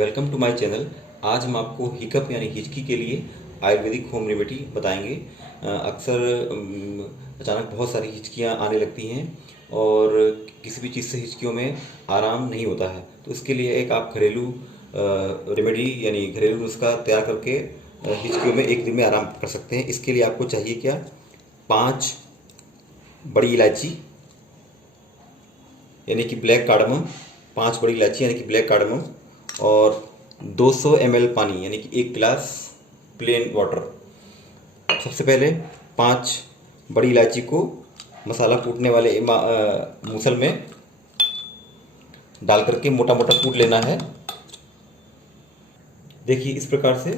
Welcome to my channel. आज हम आपको हिकअप यानी हिचकी के लिए आयुर्वेदिक होम रेमेडी बताएंगे। अक्सर अचानक बहुत सारी हिचकियाँ आने लगती हैं और किसी भी चीज़ से हिचकियों में आराम नहीं होता है, तो इसके लिए एक आप घरेलू रेमेडी यानी घरेलू नुस्खा तैयार करके हिचकियों में एक दिन में आराम कर सकते हैं। इसके लिए आपको चाहिए क्या? 5 बड़ी इलायची यानी कि ब्लैक कार्डमम, 5 बड़ी इलायची यानी कि ब्लैक कार्डमम, और 200 ml पानी यानी कि 1 गिलास प्लेन वाटर। सबसे पहले 5 बड़ी इलायची को मसाला कूटने वाले मूसल में डाल करके मोटा मोटा कूट लेना है। देखिए, इस प्रकार से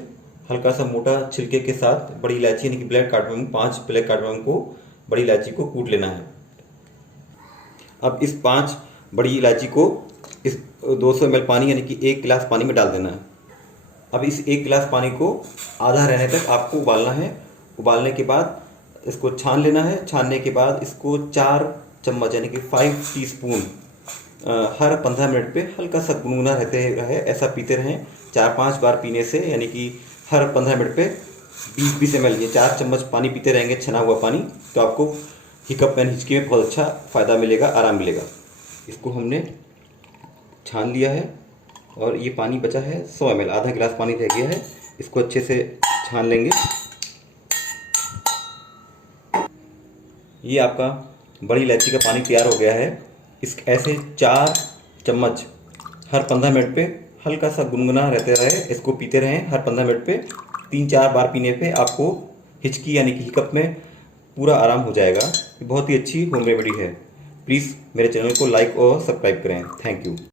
हल्का सा मोटा छिलके के साथ बड़ी इलायची यानी कि ब्लैक कार्डमम, 5 ब्लैक कार्डमम को, बड़ी इलायची को कूट लेना है। अब इस 5 बड़ी इलायची को इस 200 ml पानी यानी कि 1 गिलास पानी में डाल देना है। अब इस 1 गिलास पानी को आधा रहने तक आपको उबालना है। उबालने के बाद इसको छान लेना है। छानने के बाद इसको 4 चम्मच यानी कि 5 टीस्पून हर 15 मिनट पे हल्का सा गुनगुना रहते रहे, ऐसा पीते रहें। 4-5 बार पीने से यानी कि हर 15 मिनट पे 20-20 ml ये 4 चम्मच पानी पीते रहेंगे, छना हुआ पानी, तो आपको हिकअप एंड हिचकी में बहुत अच्छा फ़ायदा मिलेगा, आराम मिलेगा। इसको हमने छान लिया है और ये पानी बचा है 100 ml, आधा गिलास पानी रह गया है। इसको अच्छे से छान लेंगे। ये आपका बड़ी इलायची का पानी तैयार हो गया है। इस ऐसे 4 चम्मच हर 15 मिनट पे हल्का सा गुनगुना रहते रहे, इसको पीते रहें हर 15 मिनट पे। 3-4 बार पीने पे आपको हिचकी यानी कि हिकअप में पूरा आराम हो जाएगा। ये बहुत ही अच्छी होम रेमेडी है। प्लीज़ मेरे चैनल को लाइक और सब्सक्राइब करें। Thank you.